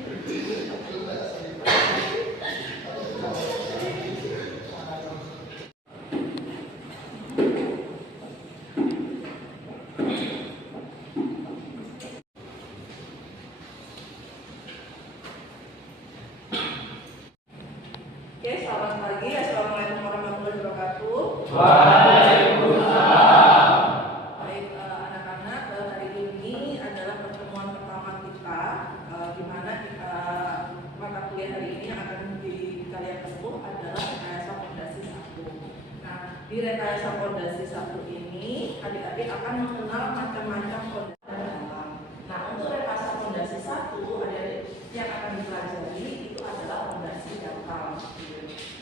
Oke, selamat pagi. Assalamualaikum warahmatullahi wabarakatuh. Waalaikumsalam. Baik, anak-anak, hari ini adalah pertemuan pertama kita, di mana mata kuliah hari ini yang akan kalian tempuh adalah rekayasa fondasi 1. Nah, di rekayasa fondasi 1 ini, adik-adik akan mengenal macam-macam fondasi dalam. Nah, untuk rekayasa fondasi 1, adik-adik yang akan dipelajari itu adalah fondasi dangkal.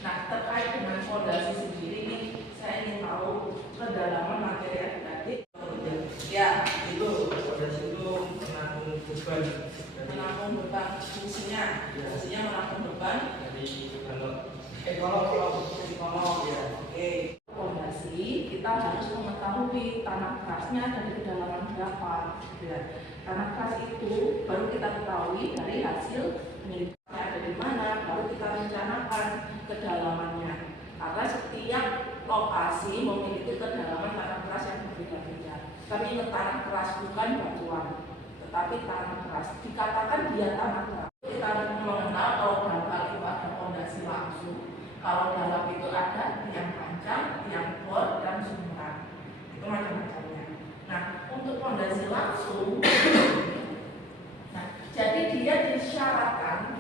Nah, terkait dengan fondasi sendiri nih, saya ingin tahu kedalaman materi adik-adik. Ya, itu fondasi itu menampung beban. menampung beban, fungsinya menampung beban. Jadi kalau Ya, oke. Fondasi kita harus mengetahui tanah kerasnya ada di kedalaman berapa. Ya. Tanah keras itu baru kita ketahui dari hasil penelitian ada di mana, baru kita rencanakan kedalamannya. Karena setiap lokasi memiliki kedalaman tanah keras yang berbeda-beda. Kami ingat tanah keras bukan batuan, tetapi tanah keras. Dikatakan dia tanah keras. Kita mengenal kalau dangkal itu ada fondasi langsung, kalau dalam itu ada tiang panjang, tiang bor, dan sumberan. Itu macam-macamnya. Nah, untuk fondasi langsung, nah, jadi dia disyaratkan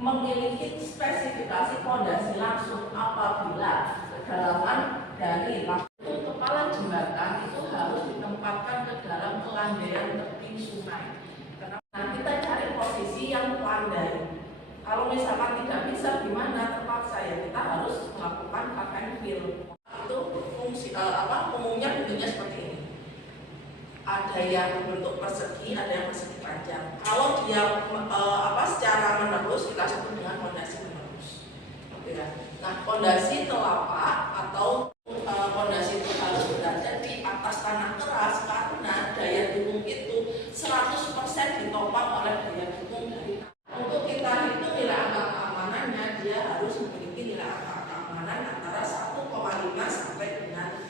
memiliki spesifikasi fondasi langsung apabila kedalaman dari langsung kepala jembatan itu harus ditempatkan ke dalam pelandaian tebing sungai. Nah, kita cari posisi yang landai. Kalau misalkan tidak bisa, gimana? Terpaksa ya kita harus melakukan cut and fill. Itu fungsi umumnya bentuknya seperti ini. Ada yang bentuk persegi, ada yang persegi panjang. Kalau dia secara menerus kita sebut dengan fondasi menerus. Ya. Nah, fondasi telapak atau fondasi itu harus berada di atas tanah keras karena daya dukung itu 100% ditopang oleh daya dukung dari tanah. Untuk kita hitung nilai angka keamanannya, dia harus memiliki nilai angka keamanan antara 1,5 sampai dengan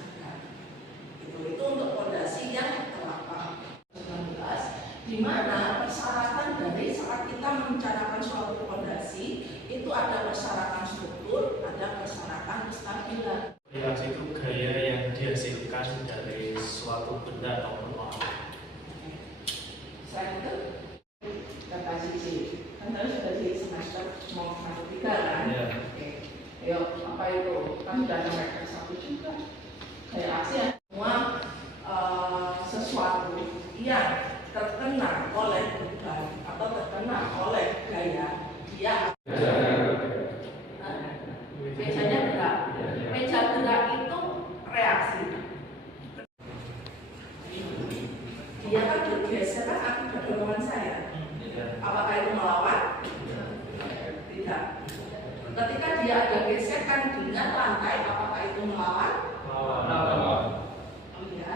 3. Itu untuk fondasi yang telapak. 19, di mana persyaratan dari saat kita merencanakan suatu fondasi itu ada persyaratan struktur, ada persyaratan kestabilan. Reaksi itu gaya yang dihasilkan dari suatu benda atau orang. Selain itu, kata Cici, kan tadi sudah di semester mau masuk 3 kan? Ya. Oke. Ayo, apa itu? Kan sudah sampai ke 1 juga. Kayak ASEAN, semua sesuatu yang terkena oleh beban atau terkena oleh gaya, dia mejanya gerak. Meja gerak itu reaksi. Dia kan bergeser kan akibat dorongan saya. Apakah itu melawan? Tidak. Ketika dia ada gesekan dengan lantai, apakah itu melawan? Melawan. Oh iya.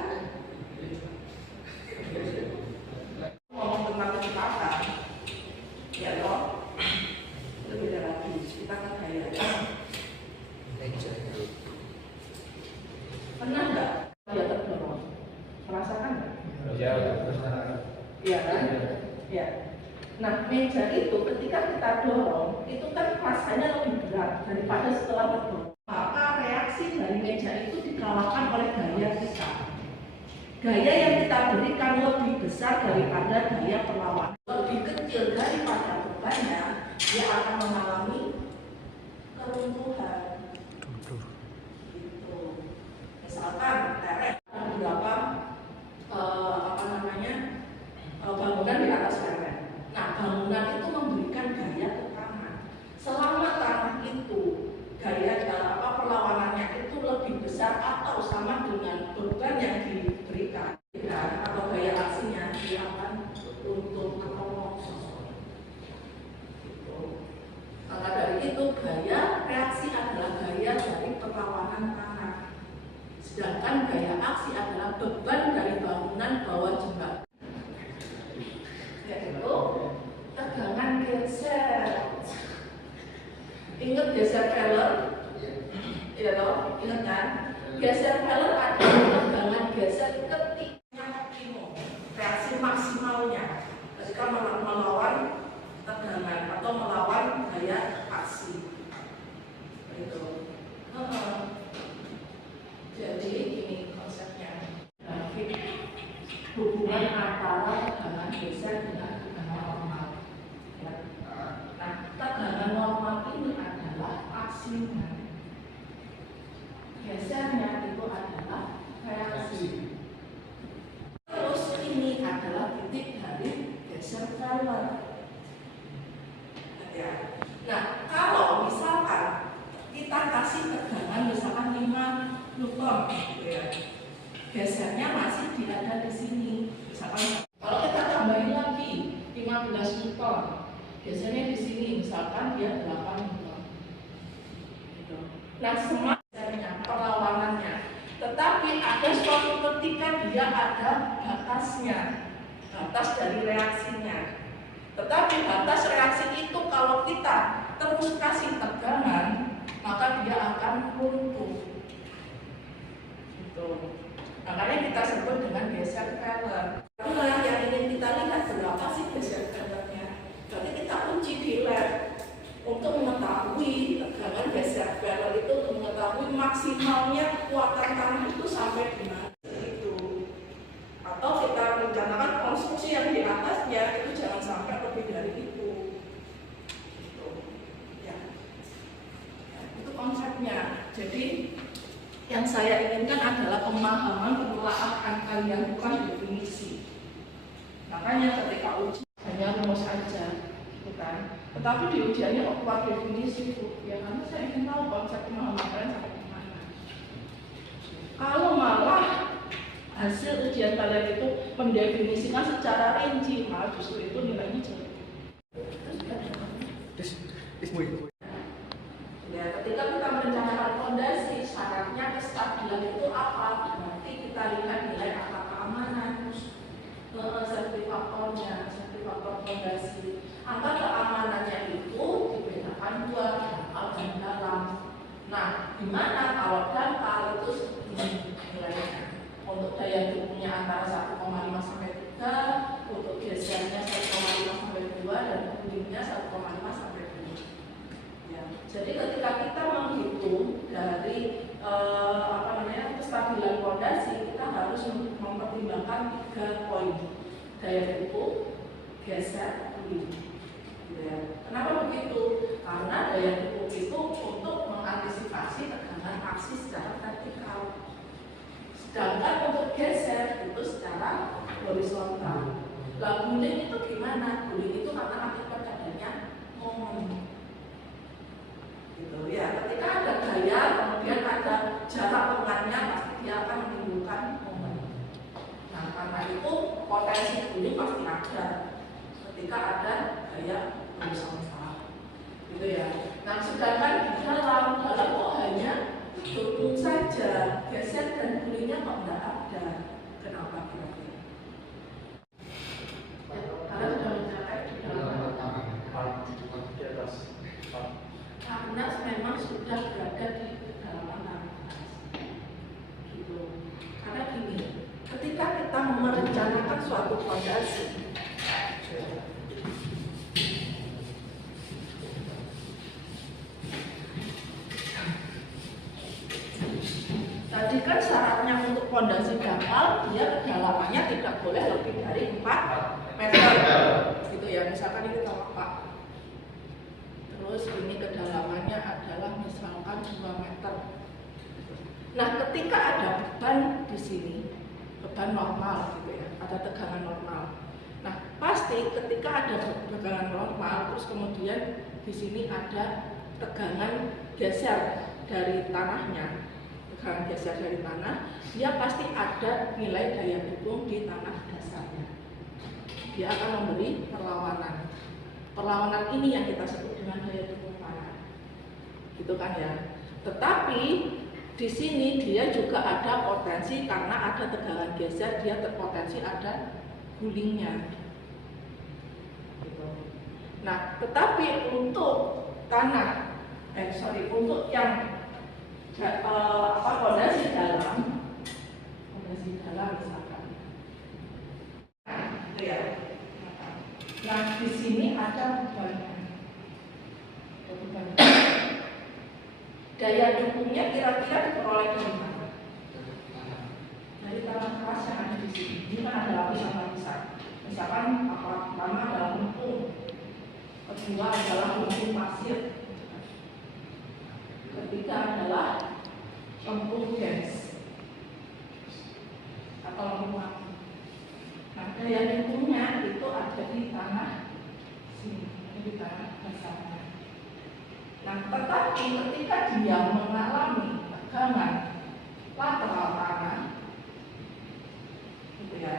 Ngomong tentang kecepatan, ya loh. Itu beda lagi. Kita kan gaya. Pernah nggak dia terdorong? Merasakan nggak? Iya kan? Ya. Nah, meja itu ketika kita dorong, itu kan rasanya lebih berat daripada setelah terdorong. Maka reaksi dari meja itu dikalahkan oleh gaya kita. Gaya yang kita berikan lebih besar daripada daya perlawanan. Lebih kecil daripada bebannya, dia akan mengalami keruntuhan. Gitu. Misalkan lereng beberapa bangunan di atas lereng. Nah, bangunan itu memberikan gaya ke tanah. Selama tanah itu gaya perlawanannya itu lebih besar atau sama dengan beban yang diberikan, atau gaya aksinya, dia akan runtuh atau longsor. Maka dari itu gaya reaksi adalah gaya dari perlawanan tanah. Sedangkan gaya aksi adalah beban dari bangunan bawah jembatan. faktanya ketika melawan tegangan atau melawan gaya aksi. Itu. Jadi gini konsepnya. Hubungan antara tegangan geser dengan tegangan normal. Ya. Nah, tegangan normal ini adalah aksinya. Gesernya itu adalah reaksi. Terus ini adalah titik dari geser failure. Ya. Nah, kalau misalkan kita kasih tegangan misalkan 5 Newton, gitu ya, gesernya masih ada di sini. Misalkan kalau kita tambahin lagi 15 Newton, gesernya di sini, misalkan dia 8 Newton. Gitu. Nah, semua gesernya, perlawanannya. Tetapi ada suatu ketika dia ada batasnya, batas dari reaksinya. Tetapi batas reaksi itu kalau kita terus kasih tegangan, maka dia akan runtuh. Gitu. Makanya kita sebut dengan geser failure. Itulah yang ingin kita lihat berapa sih geser failure-nya. Jadi kita uji di lab untuk mengetahui tegangan geser failure itu, untuk mengetahui maksimalnya kekuatan tanah itu sampai di mana. Atau kita rencanakan konstruksi yang di atasnya itu jangan sampai lebih dari itu. Gitu. Ya. Itu konsepnya. Jadi yang saya inginkan adalah pemahaman penelaahan kalian, bukan definisi. Makanya ketika uji hanya rumus aja, gitu kan. Tetapi di ujiannya kok keluar definisi itu, ya karena saya ingin tahu konsep pemahaman kalian sampai kemana. Kalau malah hasil ujian kalian itu mendefinisikan secara rinci, malah justru itu nilainya jelek. Ya, ketika kita merencanakan fondasi, syaratnya kestabilan itu apa? Nanti kita lihat nilai angka keamanan, sertifikatornya, sertifikator fondasi. Angka keamanannya itu dibedakan dua, dangkal dan dalam. Nah, di mana kalau dangkal itu segini nilainya. Untuk daya dukungnya antara 1,5 sampai 3, untuk gesernya 1,5 sampai 2, dan kulingnya 1,5 sampai 2. Ya. Jadi ketika kita menghitung dari kestabilan fondasi, kita harus mempertimbangkan 3 poin: daya dukung, geser, kuling. Ya. Kenapa begitu? Karena daya dukung itu untuk mengantisipasi tegangan aksi secara vertikal. Sedangkan untuk geser itu secara horizontal. Lah guling itu gimana? Guling itu karena akibat adanya momen. Gitu ya. Ketika ada gaya, kemudian ada jarak lengannya, pasti dia akan menimbulkan momen. Nah, karena itu potensi guling pasti ada ketika ada gaya horizontal. Gitu ya. Nah, sedangkan di dalam kok hanya dukung saja, geser dan gulingnya kok tidak ada. Kenapa kira-kira? Ya, karena sudah mencapai di dalam di atas. Karena memang sudah berada di kedalaman atas. Gitu. Karena gini, ketika kita merencanakan suatu fondasi, tadi kan syaratnya untuk fondasi dangkal, dia kedalamannya tidak boleh lebih dari 4 meter. Gitu ya, misalkan ini telapak. Terus ini kedalamannya adalah misalkan 2 meter. Nah, ketika ada beban di sini, beban normal gitu ya, ada tegangan normal. Nah, pasti ketika ada tegangan normal, terus kemudian di sini ada tegangan geser dari tanahnya. Tegangan geser dari tanah, dia pasti ada nilai daya dukung di tanah dasarnya. Dia akan memberi perlawanan. Perlawanan ini yang kita sebut dengan daya dukung tanah. Gitu kan ya. Tetapi di sini dia juga ada potensi karena ada tegangan geser, dia terpotensi ada gulingnya. Gitu. Nah, tetapi untuk tanah, untuk yang fondasi dalam misalkan, itu ya. Nah, di sini ada bebannya. Daya dukungnya kira-kira diperoleh dari mana? Dari tanah keras yang ada di sini. Ini kan ada lapisan-lapisan. Misalkan apa pertama adalah lempung, kedua adalah lempung pasir, ketiga adalah lempung gas atau lempung api. Nah, daya dukungnya itu ada di tanah sini, di tanah dasarnya. Nah, tetapi ketika dia mengalami tegangan lateral tanah, gitu ya.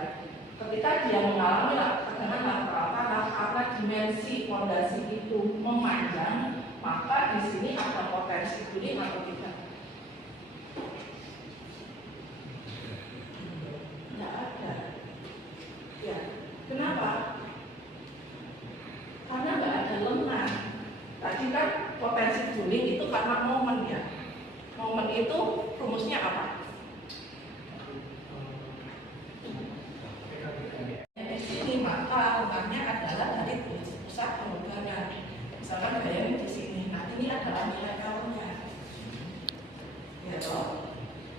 Ketika dia mengalami tegangan lateral tanah karena dimensi fondasi itu memanjang, maka di sini ada potensi guling atau tidak? Tidak ada. Ya, kenapa? Karena nggak ada lemah. Tadi kan potensi guling itu karena momen ya. Momen itu rumusnya apa? Di sini maka lemaknya adalah dari pusat pemegangan. Misalkan gayanya di sini. Nah, ini adalah nilai L-nya. Ya toh.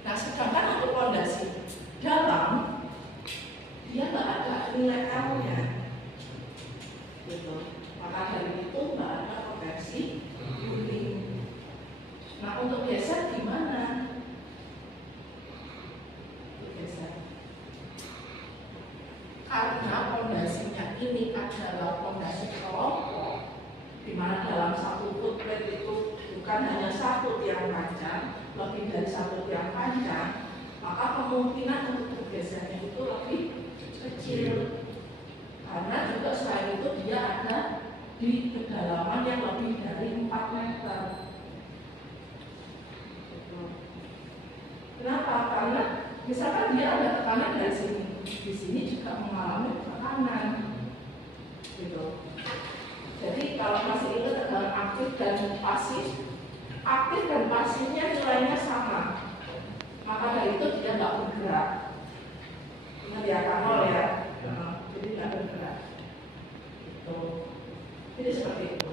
Nah, sedangkan untuk fondasi dalam dia nggak ada nilai L-nya. Gitu. Maka dari itu nggak ada potensi guling. Nah, untuk geser gimana? Karena fondasinya ini adalah fondasi kelompok, di mana dalam satu footplate itu bukan hanya satu tiang panjang, lebih dari satu tiang panjang, maka kemungkinan untuk bergesernya itu lebih kecil. Karena juga selain itu dia ada di kedalaman yang lebih dari 4 meter. Kenapa? Karena misalkan dia ada tekanan dari sini, di sini juga mengalami tekanan, gitu. Jadi kalau masih ingat tekanan aktif dan aktif dan pasifnya nilainya sama, maka dari itu dia nggak bergerak. Ingat ya, kanol ya, jadi nggak bergerak. Gitu. Jadi seperti itu.